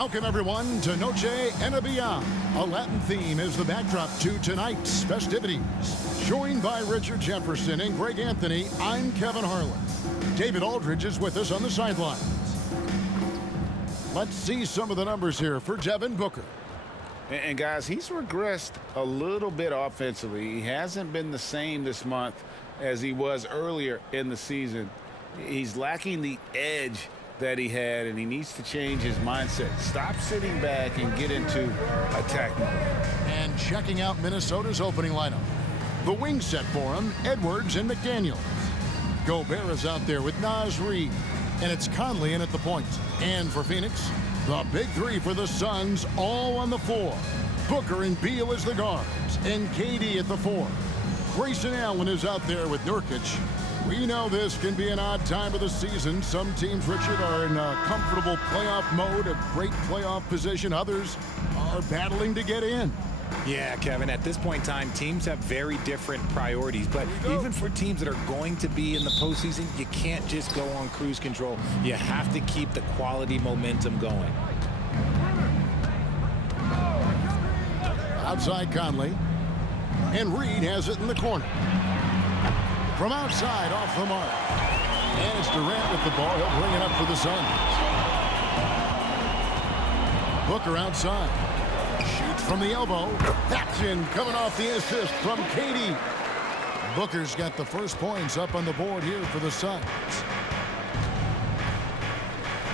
Welcome, everyone, to Noche and Beyond. A Latin theme is the backdrop to tonight's festivities. Joined by Richard Jefferson and Greg Anthony, I'm Kevin Harlan. David Aldridge is with us on the sidelines. Let's see some of the numbers here for Devin Booker. And guys, he's regressed a little bit offensively. He hasn't been the same this month as he was earlier in the season. He's lacking the edge that he had, and he needs to change his mindset. Stop sitting back and get into attack mode. And checking out Minnesota's opening lineup. The wing set for him, Edwards and McDaniels. Gobert is out there with Naz Reid. And it's Conley in at the point. And for Phoenix, the big three for the Suns, all on the floor. Booker and Beal as the guards, and KD at the four. Grayson Allen is out there with Nurkic. We know this can be an odd time of the season. Some teams, Richard, are in a comfortable playoff mode, a great playoff position. Others are battling to get in. Yeah, Kevin, at this point in time, teams have very different priorities. But even for teams that are going to be in the postseason, you can't just go on cruise control. You have to keep the quality momentum going. Outside Conley. And Reid has it in the corner. From outside, off the mark. And it's Durant with the ball. He'll bring it up for the Suns. Booker outside. Shoots from the elbow. That's in, coming off the assist from KD. Booker's got the first points up on the board here for the Suns.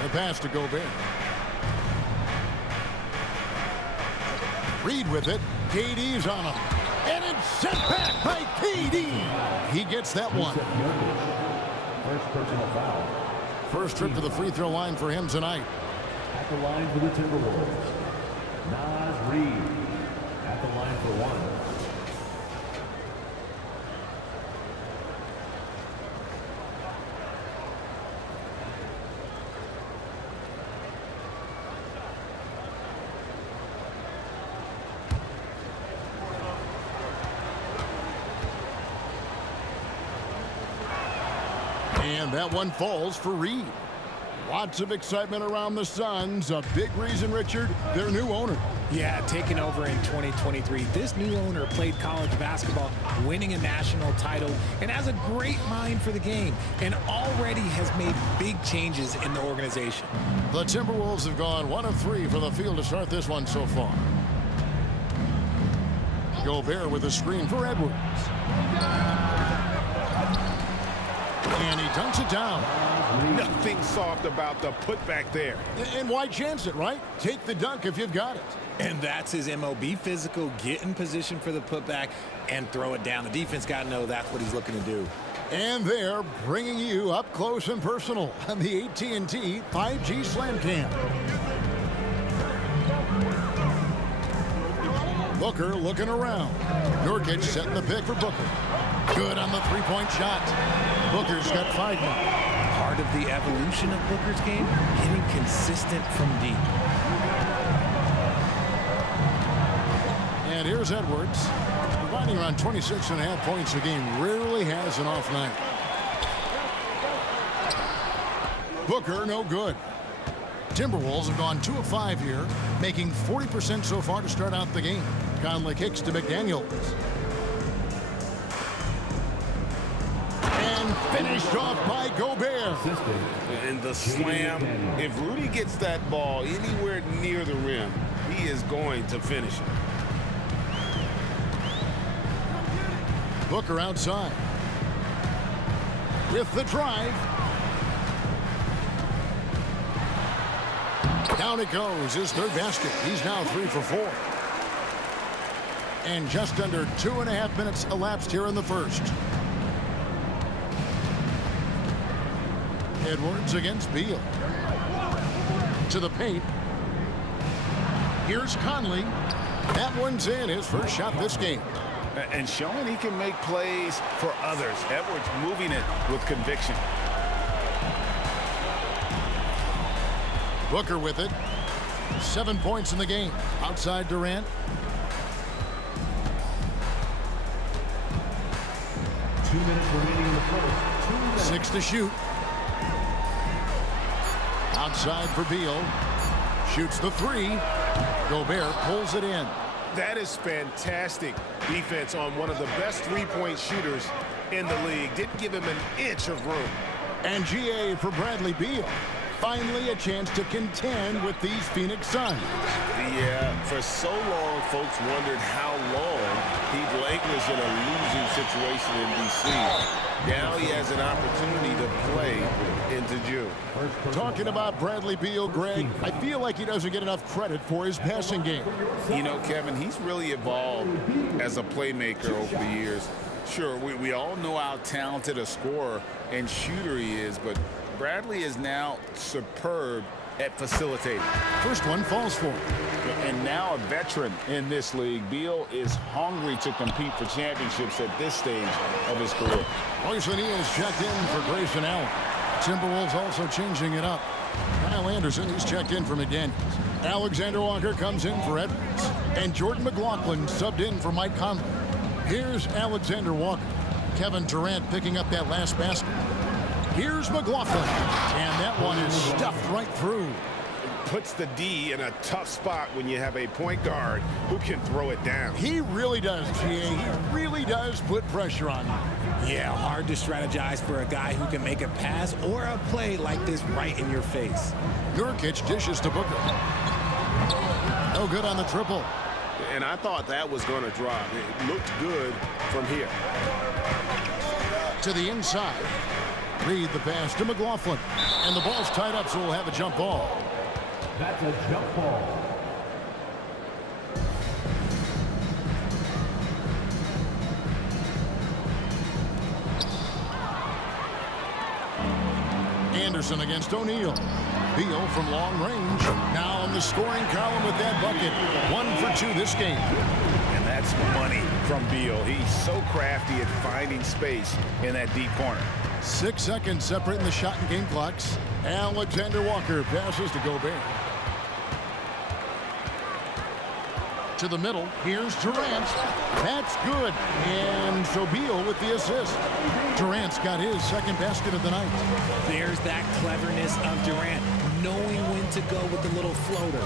The pass to Gobert. Reid with it. KD's on him. And it's sent back by KD. He gets that one. First personal foul. First trip to the free throw line for him tonight. At the line for the Timberwolves, Naz Reid. At the line for one. And that one falls for Reid. Lots of excitement around the Suns. A big reason, Richard, their new owner. Yeah, taking over in 2023. This new owner played college basketball, winning a national title, and has a great mind for the game, and already has made big changes in the organization. The Timberwolves have gone 1 of 3 for the field to start this one so far. Gobert with a screen for Edwards. And he dunks it down. Nothing soft about the putback there. And why chance it, right? Take the dunk if you've got it. And that's his MO. Be physical, get in position for the putback, and throw it down. The defense got to know that's what he's looking to do. And they're bringing you up close and personal on the AT&T 5G Slam Cam. Booker looking around. Nurkic setting the pick for Booker. Good on the three-point shot. Booker's got 5 now. Part of the evolution of Booker's game, hitting consistent from deep. And here's Edwards, providing around 26.5 points a game. Rarely has an off night. Booker, no good. Timberwolves have gone 2 of 5 here, making 40% so far to start out the game. Conley kicks to McDaniels. And finished off by Gobert. And the slam. If Rudy gets that ball anywhere near the rim, he is going to finish it. Booker outside. With the drive. Down it goes, his third basket. He's now 3 for 4. And just under 2.5 minutes elapsed here in the first. Edwards against Beal. To the paint. Here's Conley. That one's in, his first shot this game. And showing he can make plays for others. Edwards moving it with conviction. Booker with it. 7 points in the game. Outside Durant. 2 minutes remaining in the first. 6 to shoot. Outside for Beal. Shoots the three. Gobert pulls it in. That is fantastic defense on one of the best three-point shooters in the league. Didn't give him an inch of room. And GA for Bradley Beal. Finally a chance to contend with these Phoenix Suns. Yeah, for so long, folks wondered how long he'd languish in a losing situation in D.C. Now he has an opportunity to play into June. Talking about Bradley Beal, Greg, I feel like he doesn't get enough credit for his passing game. You know, Kevin, he's really evolved as a playmaker over the years. Sure, we all know how talented a scorer and shooter he is, but Bradley is now superb at facilitating. First one falls for him. And now a veteran in this league, Beal is hungry to compete for championships at this stage of his career. Royce O'Neal's checked in for Grayson Allen. Timberwolves also changing it up. Kyle Anderson, he's checked in for McDaniels. Alexander Walker comes in for Edwards. And Jordan McLaughlin subbed in for Mike Conley. Here's Alexander Walker. Kevin Durant picking up that last basket. Here's McLaughlin. And that one is stuffed right through. Puts the D in a tough spot when you have a point guard who can throw it down. He really does, GA. He really does put pressure on you. Yeah, hard to strategize for a guy who can make a pass or a play like this right in your face. Nurkic dishes to Booker. No good on the triple. And I thought that was going to drop. It looked good from here. To the inside. Reed the pass to McLaughlin. And the ball's tied up, so we'll have a jump ball. That's a jump ball. Anderson against O'Neal. Beal from long range. Now in the scoring column with that bucket. 1 for 2 this game. And that's money from Beal. He's so crafty at finding space in that deep corner. 6 seconds separating the shot and game clocks. Alexander Walker passes to Gobert. To the middle. Here's Durant. That's good. And so Beal with the assist. Durant's got his second basket of the night. There's that cleverness of Durant, knowing when to go with the little floater.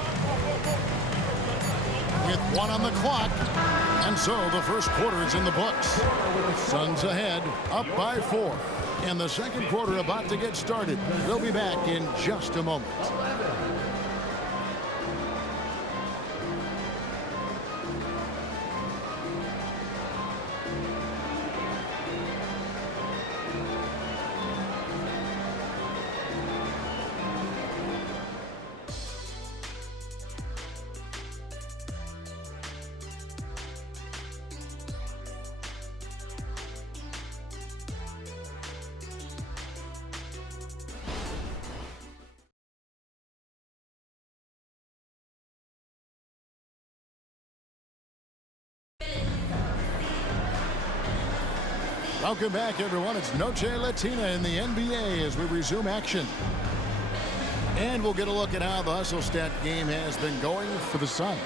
With 1 on the clock. And so the first quarter is in the books. Suns ahead, up by 4. And the second quarter about to get started. We'll be back in just a moment. Welcome back, everyone. It's Noche Latina in the NBA as we resume action. And we'll get a look at how the hustle stat game has been going for the Suns.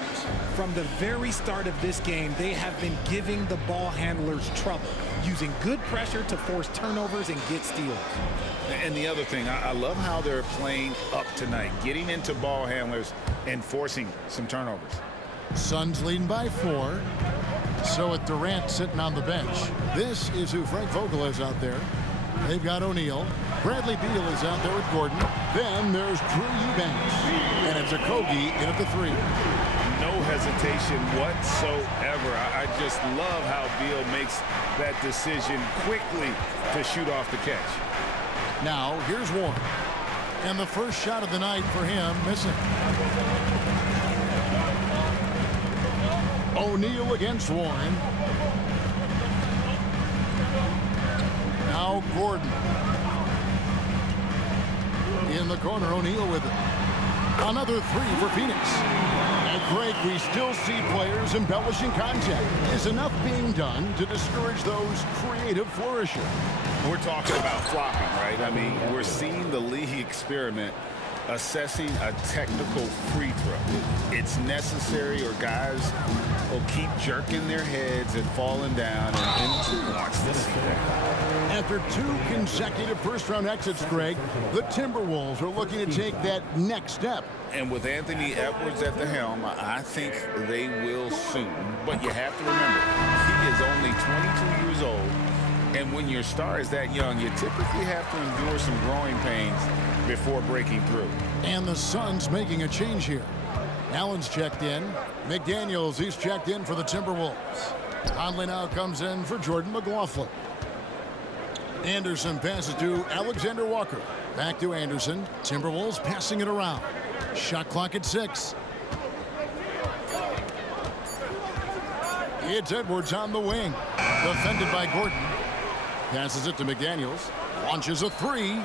From the very start of this game, they have been giving the ball handlers trouble, using good pressure to force turnovers and get steals. And the other thing, I love how they're playing up tonight, getting into ball handlers and forcing some turnovers. Suns leading by 4. So with Durant sitting on the bench, this is who Frank Vogel is out there. They've got O'Neal. Bradley Beal is out there with Gordon. Then there's Drew Eubanks. And it's a Kogi in at the 3. No hesitation whatsoever. I just love how Beal makes that decision quickly to shoot off the catch. Now, here's Warren. And the first shot of the night for him, missing. O'Neal against Warren. Now Gordon. In the corner, O'Neal with it. Another 3 for Phoenix. And Greg, we still see players embellishing contact. Is enough being done to discourage those creative flourishes? We're talking about flopping, right? I mean, we're seeing the league experiment assessing a technical free throw. It it's necessary or guys will keep jerking their heads and falling down, and who wants to see that? After 2 consecutive first-round exits, Greg, the Timberwolves are looking to take that next step. And with Anthony Edwards at the helm, I think they will soon. But you have to remember, he is only 22 years old. And when your star is that young, you typically have to endure some growing pains before breaking through. And the Suns making a change here. Allen's checked in. McDaniels, he's checked in for the Timberwolves. Conley now comes in for Jordan McLaughlin. Anderson passes to Alexander Walker. Back to Anderson. Timberwolves passing it around. Shot clock at 6. It's Edwards on the wing. Defended by Gordon. Passes it to McDaniels. Launches a 3.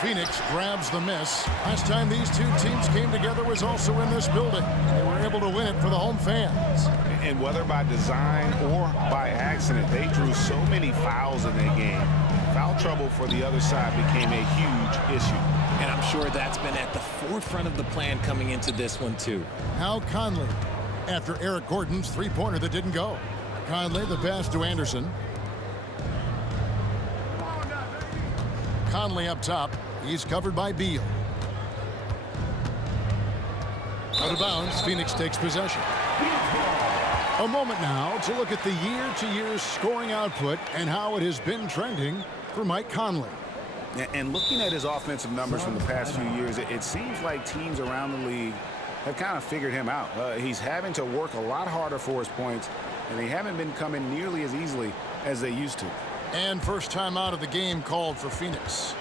Phoenix grabs the miss. Last time these two teams came together was also in this building. They were able to win it for the home fans. And whether by design or by accident, they drew so many fouls in their game. Foul trouble for the other side became a huge issue. And I'm sure that's been at the forefront of the plan coming into this one, too. Now Conley, after Eric Gordon's three-pointer that didn't go. Conley, the pass to Anderson. Conley up top. He's covered by Beal. Out of bounds, Phoenix takes possession. A moment now to look at the year-to-year scoring output and how it has been trending for Mike Conley. And looking at his offensive numbers from the past few years, it seems like teams around the league have kind of figured him out. He's having to work a lot harder for his points, and they haven't been coming nearly as easily as they used to. And first time out of the game called for Phoenix.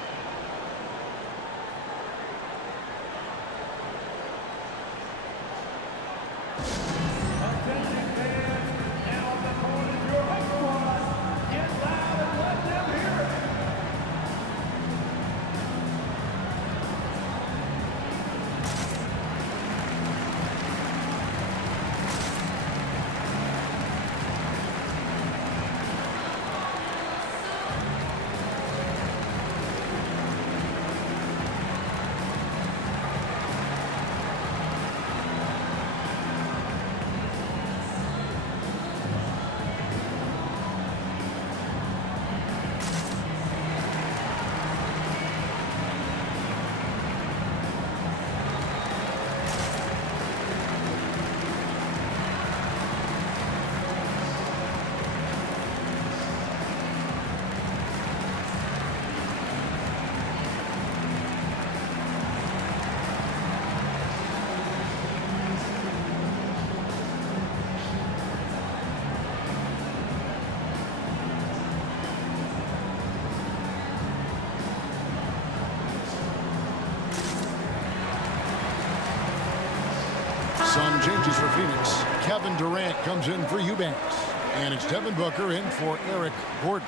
Some changes for Phoenix. Kevin Durant comes in for Eubanks. And it's Devin Booker in for Eric Gordon.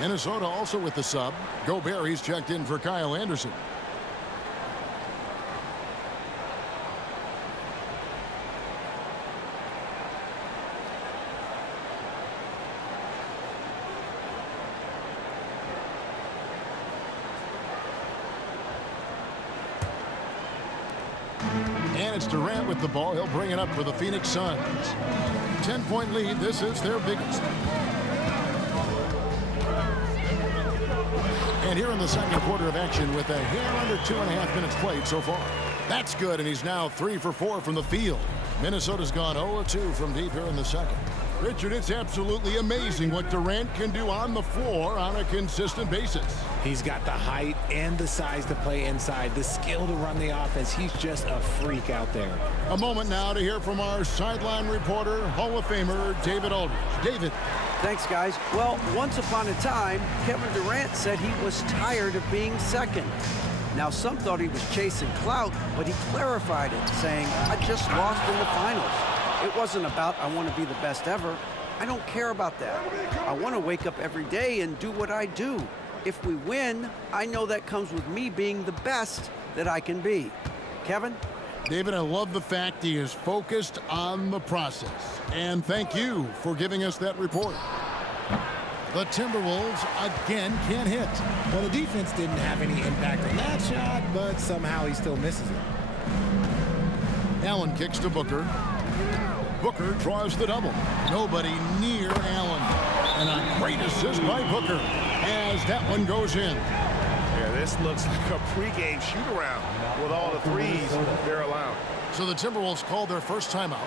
Minnesota also with the sub. Gobert, he's checked in for Kyle Anderson. And it's Durant with the ball. He'll bring it up for the Phoenix Suns. 10-point lead. This is their biggest. And here in the second quarter of action with a hair under 2.5 minutes played so far. That's good, and he's now 3 for 4 from the field. Minnesota's gone 0-2 from deep here in the second. Richard, it's absolutely amazing what Durant can do on the floor on a consistent basis. He's got the height and the size to play inside, the skill to run the offense. He's just a freak out there. A moment now to hear from our sideline reporter, Hall of Famer David Aldridge. David. Thanks, guys. Well, once upon a time, Kevin Durant said he was tired of being second. Now, some thought he was chasing clout, but he clarified it, saying, I just lost in the finals. It wasn't about, I want to be the best ever. I don't care about that. I want to wake up every day and do what I do. If we win, I know that comes with me being the best that I can be. Kevin? David, I love the fact he is focused on the process. And thank you for giving us that report. The Timberwolves again can't hit. Well, the defense didn't have any impact on that shot, but somehow he still misses it. Allen kicks to Booker. Booker draws the double. Nobody near Allen. And a great assist by Booker as that one goes in. Yeah, this looks like a pregame shoot-around with all the threes they're allowed. So the Timberwolves called their first timeout.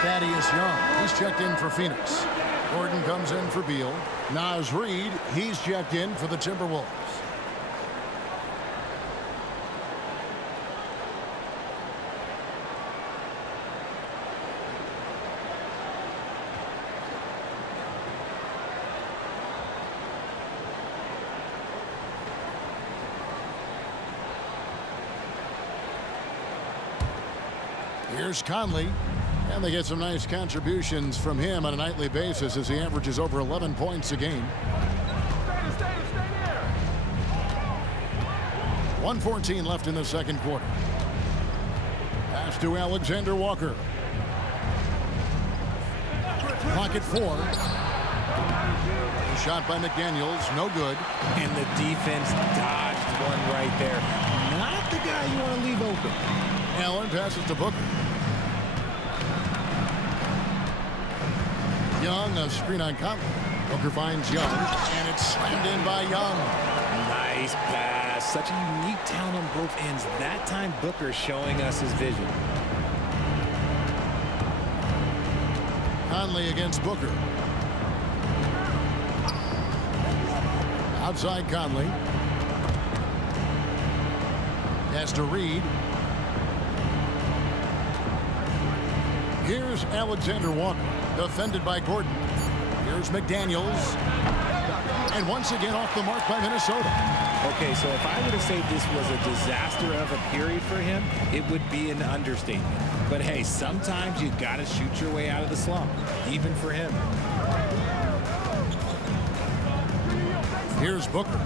Thaddeus Young, he's checked in for Phoenix. Gordon comes in for Beal. Naz Reid, he's checked in for the Timberwolves. Here's Conley. And they get some nice contributions from him on a nightly basis as he averages over 11 points a game. 1:14 left in the second quarter. Pass to Alexander Walker. Clock at 4. Shot by McDaniels, no good. And the defense dodged one right there. Not the guy you want to leave open. Allen passes to Booker. Young, a screen on Conley. Booker finds Young, and it's slammed in by Young. Nice pass. Such a unique talent on both ends. That time, Booker showing us his vision. Conley against Booker. Outside Conley. Pass to Reid. Here's Alexander Walker. Defended by Gordon. Here's McDaniels. And once again off the mark by Minnesota. Okay, so if I were to say this was a disaster of a period for him, it would be an understatement. But hey, sometimes you got to shoot your way out of the slump, even for him. Here's Booker.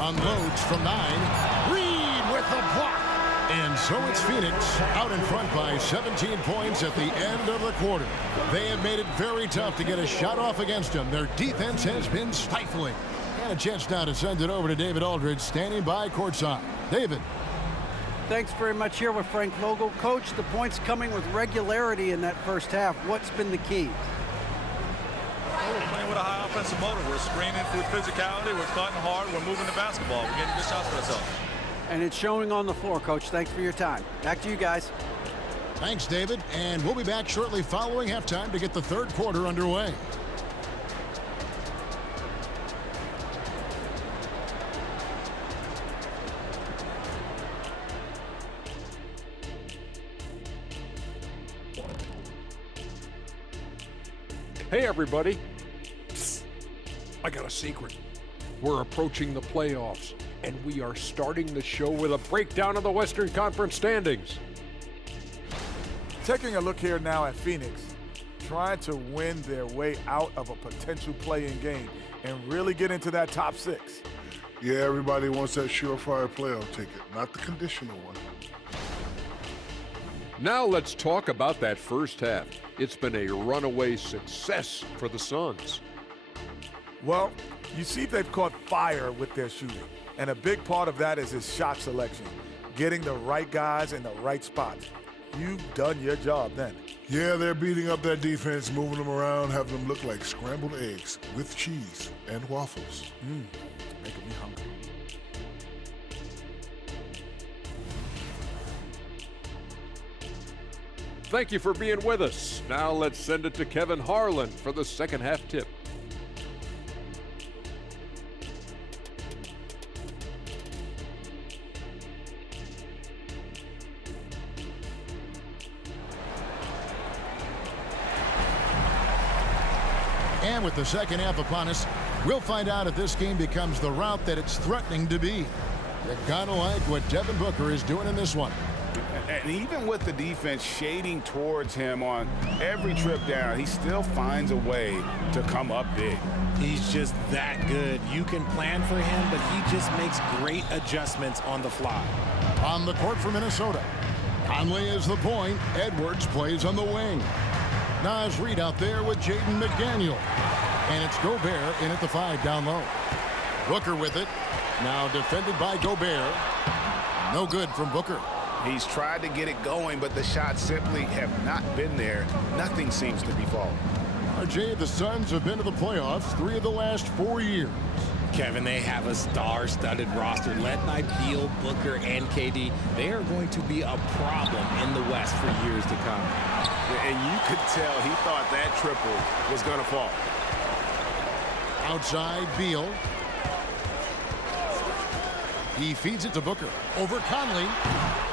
Unloads from 9. Reid with the block. And so it's Phoenix out in front by 17 points at the end of the quarter. They have made it very tough to get a shot off against them. Their defense has been stifling. And a chance now to send it over to David Aldridge, standing by courtside. David. Thanks very much. Here with Frank Vogel. Coach, the points coming with regularity in that first half. What's been the key? Well, we're playing with a high offensive motor. We're screening with physicality. We're cutting hard. We're moving the basketball. We're getting good shots for ourselves. And it's showing on the floor, Coach. Thanks for your time. Back to you guys. Thanks, David. And we'll be back shortly following halftime to get the third quarter underway. Hey, everybody. Psst. I got a secret. We're approaching the playoffs, and we are starting the show with a breakdown of the Western Conference standings. Taking a look here now at Phoenix, trying to win their way out of a potential play-in game and really get into that top 6. Yeah, everybody wants that surefire playoff ticket, not the conditional one. Now let's talk about that first half. It's been a runaway success for the Suns. Well, you see they've caught fire with their shooting, and a big part of that is his shot selection, getting the right guys in the right spots. You've done your job then. Yeah, they're beating up that defense, moving them around, having them look like scrambled eggs with cheese and waffles. Making me hungry. Thank you for being with us. Now let's send it to Kevin Harlan for the second half tip. And with the second half upon us, we'll find out if this game becomes the route that it's threatening to be. You gotta like what Devin Booker is doing in this one. And even with the defense shading towards him on every trip down, he still finds a way to come up big. He's just that good. You can plan for him, but he just makes great adjustments on the fly. On the court for Minnesota, Conley is the point. Edwards plays on the wing. Naz Reid out there with Jaden McDaniel. And it's Gobert in at the 5 down low. Booker with it. Now defended by Gobert. No good from Booker. He's tried to get it going, but the shots simply have not been there. Nothing seems to be falling. RJ, the Suns have been to the playoffs 3 of the last 4 years. Kevin, they have a star-studded roster led by Beal, Booker, and KD. They are going to be a problem in the West for years to come. And you could tell he thought that triple was going to fall. Outside, Beal. He feeds it to Booker. Over Conley.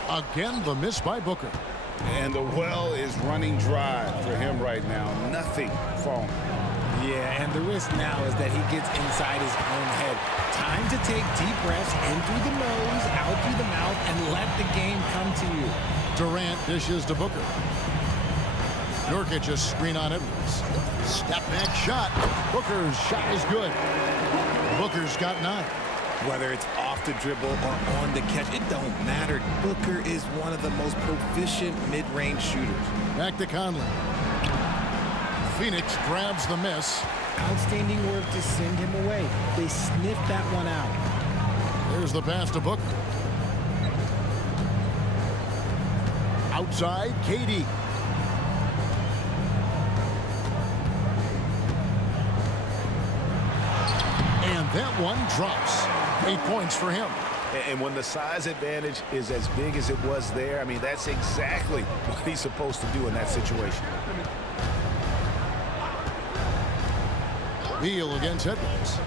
Again, the miss by Booker. And the well is running dry for him right now. Nothing falling. Yeah, and the risk now is that he gets inside his own head. Time to take deep breaths in through the nose, out through the mouth, and let the game come to you. Durant dishes to Booker. Nurkic a screen on Edwards. Step back shot. Booker's shot is good. Booker's got 9. Whether it's off the dribble or on the catch, it don't matter. Booker is one of the most proficient mid-range shooters. Back to Conley. Phoenix grabs the miss. Outstanding work to send him away. They sniffed that one out. There's the pass to Booker. Outside, KD. And that one drops. 8 points for him. And when the size advantage is as big as it was there, I mean, that's exactly what he's supposed to do in that situation. Beal against Edwards.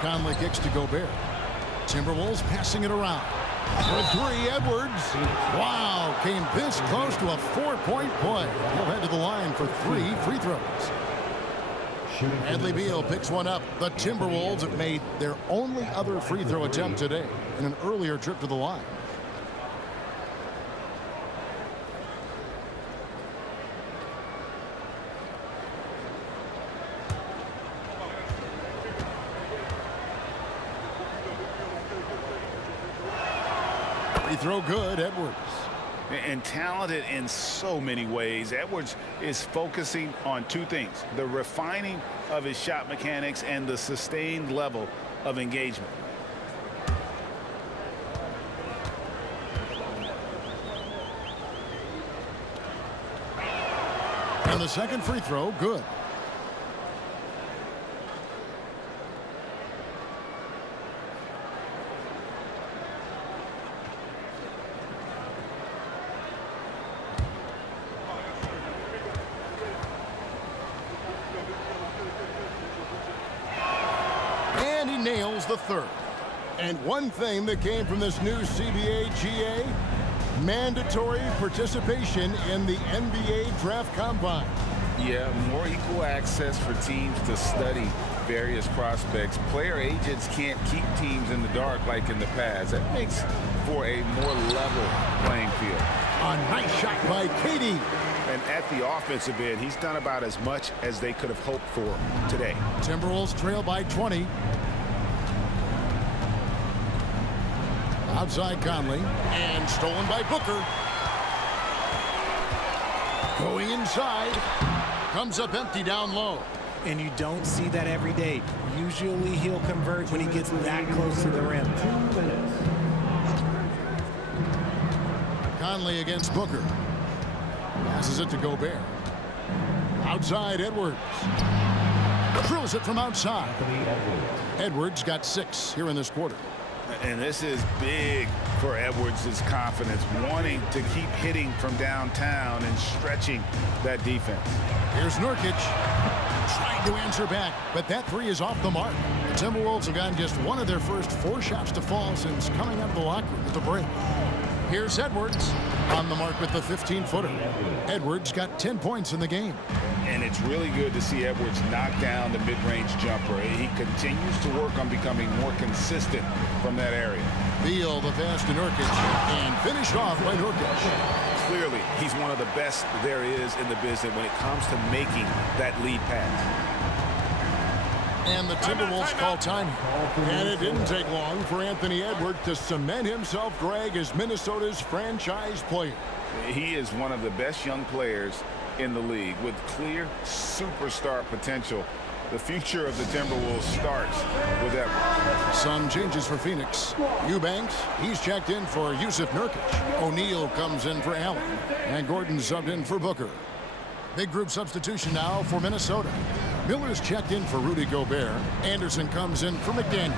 Conley kicks to Gobert. Timberwolves passing it around. For 3, Edwards. Wow, came this close to a 4-point play. He'll head to the line for 3 free throws. Bradley Beal picks one up. The Timberwolves have made their only other free throw attempt today in an earlier trip to the line. Free throw good, Edwards. And talented in so many ways. Edwards is focusing on 2 things: the refining of his shot mechanics and the sustained level of engagement. And the second free throw, good. And he nails the 3rd. And one thing that came from this new CBA GA, mandatory participation in the NBA Draft Combine. Yeah, more equal access for teams to study various prospects. Player agents can't keep teams in the dark like in the past. That makes for a more level playing field. A nice shot by KD. And at the offensive end, he's done about as much as they could have hoped for today. Timberwolves trail by 20. Outside Conley, and stolen by Booker. Going inside. Comes up empty down low. And you don't see that every day. Usually he'll convert when he gets that close to the rim. Conley against Booker. Passes it to Gobert. Outside, Edwards. Drills it from outside. Edwards got 6 here in this quarter. And this is big for Edwards' confidence, wanting to keep hitting from downtown and stretching that defense. Here's Nurkic. Trying to answer back, but that 3 is off the mark. The Timberwolves have gotten just one of their first 4 shots to fall since coming out of the locker room at the break. Here's Edwards on the mark with the 15-footer. Edwards got 10 points in the game. And it's really good to see Edwards knock down the mid-range jumper. He continues to work on becoming more consistent from that area. Beal, the pass to Nurkic, and finished off by Nurkic. Clearly, he's one of the best there is in the business when it comes to making that lead pass. And the Timberwolves call timing. And it didn't take long for Anthony Edwards to cement himself, Greg, as Minnesota's franchise player. He is one of the best young players in the league with clear superstar potential. The future of the Timberwolves starts with Edwards. Some changes for Phoenix. Eubanks, he's checked in for Yusuf Nurkic. O'Neal comes in for Allen. And Gordon subbed in for Booker. Big group substitution now for Minnesota. Miller's checked in for Rudy Gobert. Anderson comes in for McDaniels.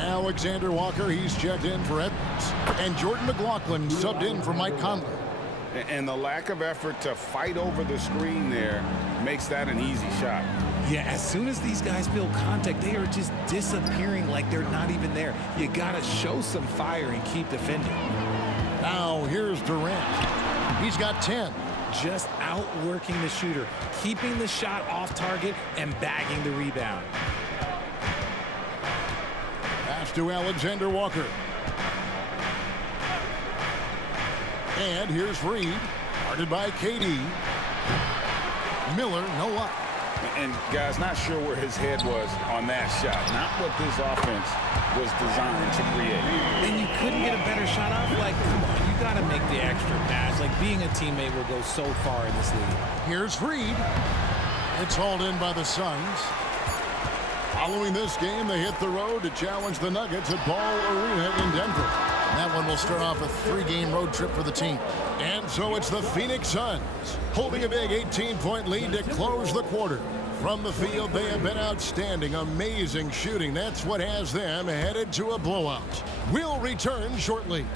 Alexander Walker, he's checked in for Edwards. And Jordan McLaughlin subbed in for Mike Conley. And the lack of effort to fight over the screen there makes that an easy shot. Yeah, as soon as these guys feel contact, they are just disappearing like they're not even there. You got to show some fire and keep defending. Now here's Durant. He's got 10. Just outworking the shooter, keeping the shot off target and bagging the rebound. Pass to Alexander Walker. And here's Reed, guarded by KD. Miller, no luck. And guys, not sure where his head was on that shot. Not what this offense was designed to create. And you couldn't get a better shot off? Like, come on, you got to make the extra pass. Like, being a teammate will go so far in this league. Here's Reed. It's hauled in by the Suns. Following this game, they hit the road to challenge the Nuggets at Ball Arena in Denver. That one will start off a 3-game road trip for the team. And so it's the Phoenix Suns holding a big 18-point lead to close the quarter. From the field, they have been outstanding, amazing shooting. That's what has them headed to a blowout. We'll return shortly.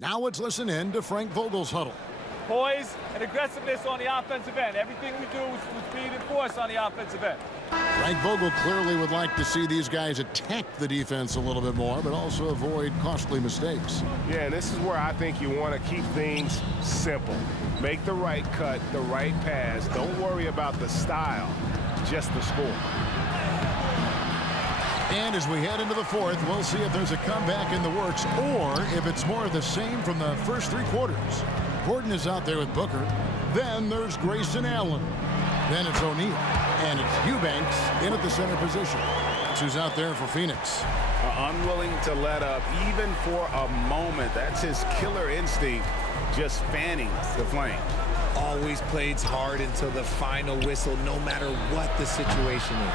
Now let's listen in to Frank Vogel's huddle. Poise and aggressiveness on the offensive end. Everything we do is with speed and force on the offensive end. Frank Vogel clearly would like to see these guys attack the defense a little bit more, but also avoid costly mistakes. Yeah, and this is where I think you want to keep things simple. Make the right cut, the right pass. Don't worry about the style, just the score. And as we head into the fourth, we'll see if there's a comeback in the works or if it's more of the same from the first 3 quarters. Gordon is out there with Booker. Then there's Grayson Allen. Then it's O'Neal. And it's Eubanks in at the center position. That's who's out there for Phoenix. Unwilling to let up even for a moment. That's his killer instinct, just fanning the flame. Always plays hard until the final whistle, no matter what the situation is.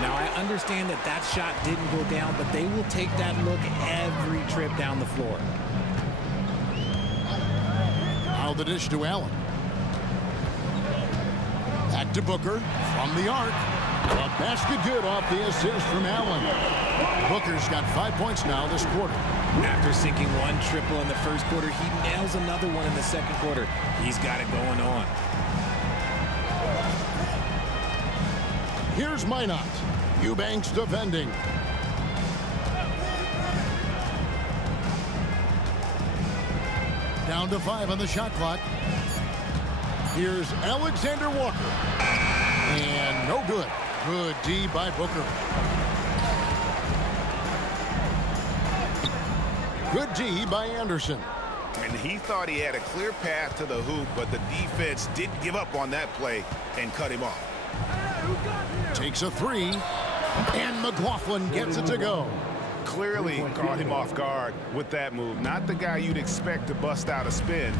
Now, I understand that that shot didn't go down, but they will take that look every trip down the floor. Now the dish to Allen. Back to Booker from the arc. A basket good off the assist from Allen. Booker's got 5 points now this quarter. After sinking 1 triple in the first quarter, he nails another one in the second quarter. He's got it going on. Here's Minot. Eubanks defending. Down to 5 on the shot clock. Here's Alexander Walker. And no good. Good D by Booker. Good D by Anderson. And he thought he had a clear path to the hoop, but the defense didn't give up on that play and cut him off. Takes a 3. And McLaughlin gets it to go. Clearly caught him off guard with that move. Not the guy you'd expect to bust out a spin,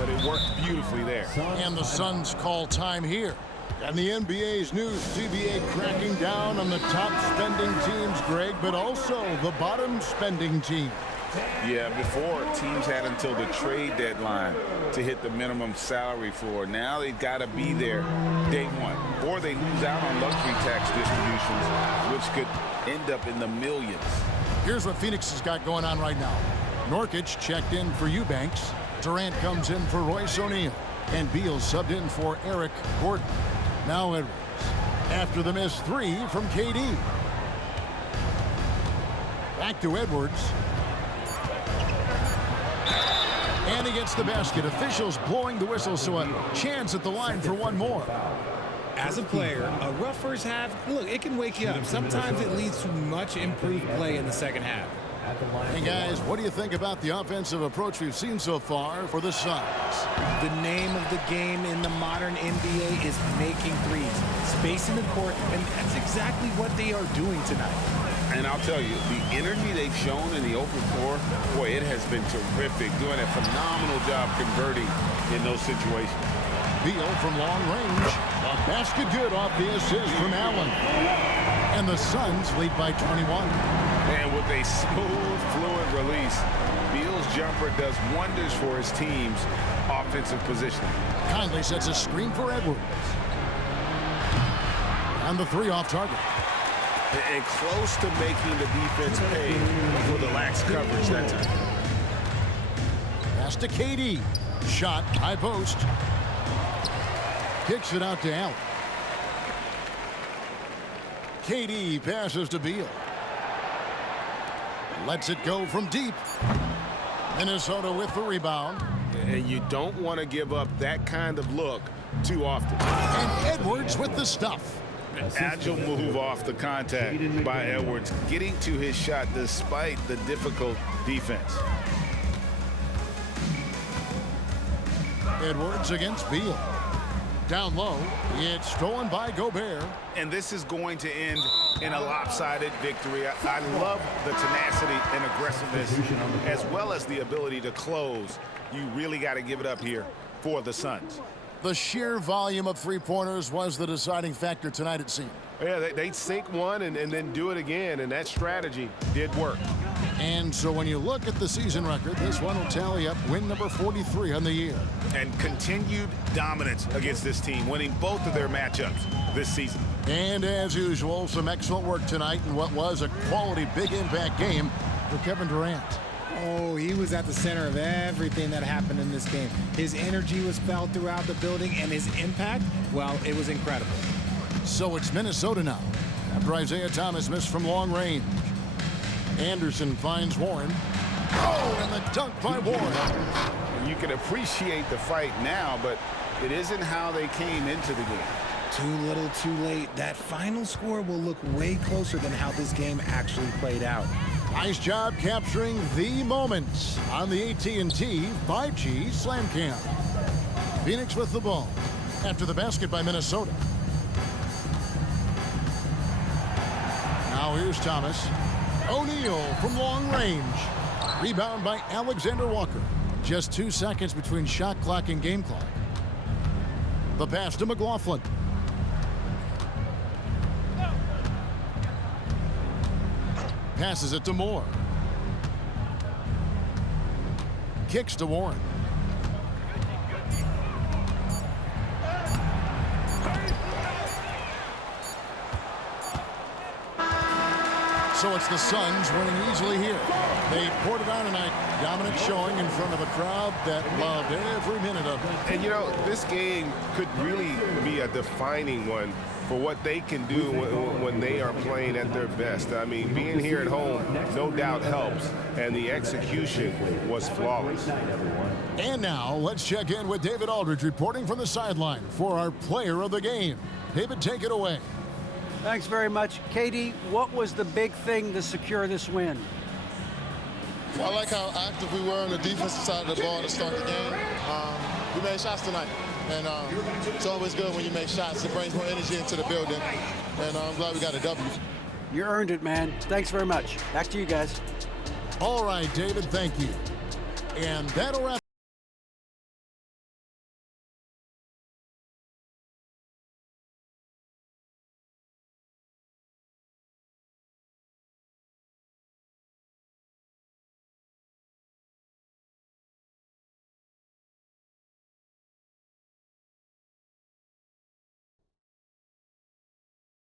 but it worked beautifully there. And the Suns call time here. And the NBA's new CBA cracking down on the top spending teams, Greg, but also the bottom spending teams. Yeah, before teams had until the trade deadline to hit the minimum salary floor. Now they've got to be there day one, or they lose out on luxury tax distributions, which could end up in the millions. Here's what Phoenix has got going on right now. Nurkic checked in for Eubanks. Durant comes in for Royce O'Neal. And Beal subbed in for Eric Gordon. Now Edwards. After the missed 3 from KD. Back to Edwards. And he gets the basket. Officials blowing the whistle, so a chance at the line for one more. As a player, a rough first half, look, it can wake you up. Sometimes it leads to much improved play in the second half. Hey, guys, what do you think about the offensive approach we've seen so far for the Suns? The name of the game in the modern NBA is making threes, spacing the court, and that's exactly what they are doing tonight. And I'll tell you, the energy they've shown in the open floor, boy, it has been terrific, doing a phenomenal job converting in those situations. Beal from long range. A basket good off the assist from Allen. And the Suns lead by 21. And with a smooth, fluid release, Beal's jumper does wonders for his team's offensive positioning. Conley sets a screen for Edwards. And the 3 off target. And close to making the defense pay for the lax coverage that time. Pass to KD. Shot, high post. Kicks it out to Allen. KD passes to Beal. Lets it go from deep. Minnesota with the rebound. And you don't want to give up that kind of look too often. And Edwards with the stuff. Agile move off the contact by Edwards, getting to his shot despite the difficult defense. Edwards against Beal. Down low, it's stolen by Gobert. And this is going to end in a lopsided victory. I love the tenacity and aggressiveness, as well as the ability to close. You really got to give it up here for the Suns. The sheer volume of three-pointers was the deciding factor tonight, it seemed. Yeah, they'd sink one and then do it again, and that strategy did work. And so when you look at the season record, this one will tally up win number 43 on the year. And continued dominance against this team, winning both of their matchups this season. And as usual, some excellent work tonight in what was a quality big impact game for Kevin Durant. Oh, he was at the center of everything that happened in this game. His energy was felt throughout the building, and his impact, well, it was incredible. So it's Minnesota now, after Isaiah Thomas missed from long range. Anderson finds Warren. Oh, and the dunk by Warren. You can appreciate the fight now, but it isn't how they came into the game. Too little, too late. That final score will look way closer than how this game actually played out. Nice job capturing the moments on the AT&T 5G Slam Cam. Phoenix with the ball after the basket by Minnesota. Now here's Thomas. O'Neal from long range. Rebound by Alexander Walker. Just 2 seconds between shot clock and game clock. The pass to McLaughlin. Passes it to Moore. Kicks to Warren. So it's the Suns winning easily here. They poured it on tonight. Dominant showing in front of a crowd that loved every minute of it. And, you know, this game could really be a defining one for what they can do when they are playing at their best. I mean, being here at home no doubt helps, and the execution was flawless. And now let's check in with David Aldridge reporting from the sideline for our player of the game. David, take it away. Thanks very much. Katie, what was the big thing to secure this win? Well, I like how active we were on the defensive side of the ball to start the game. We made shots tonight, and it's always good when you make shots. It brings more energy into the building, and I'm glad we got a W. You earned it, man. Thanks very much. Back to you guys. All right, David, thank you. And that'll wrap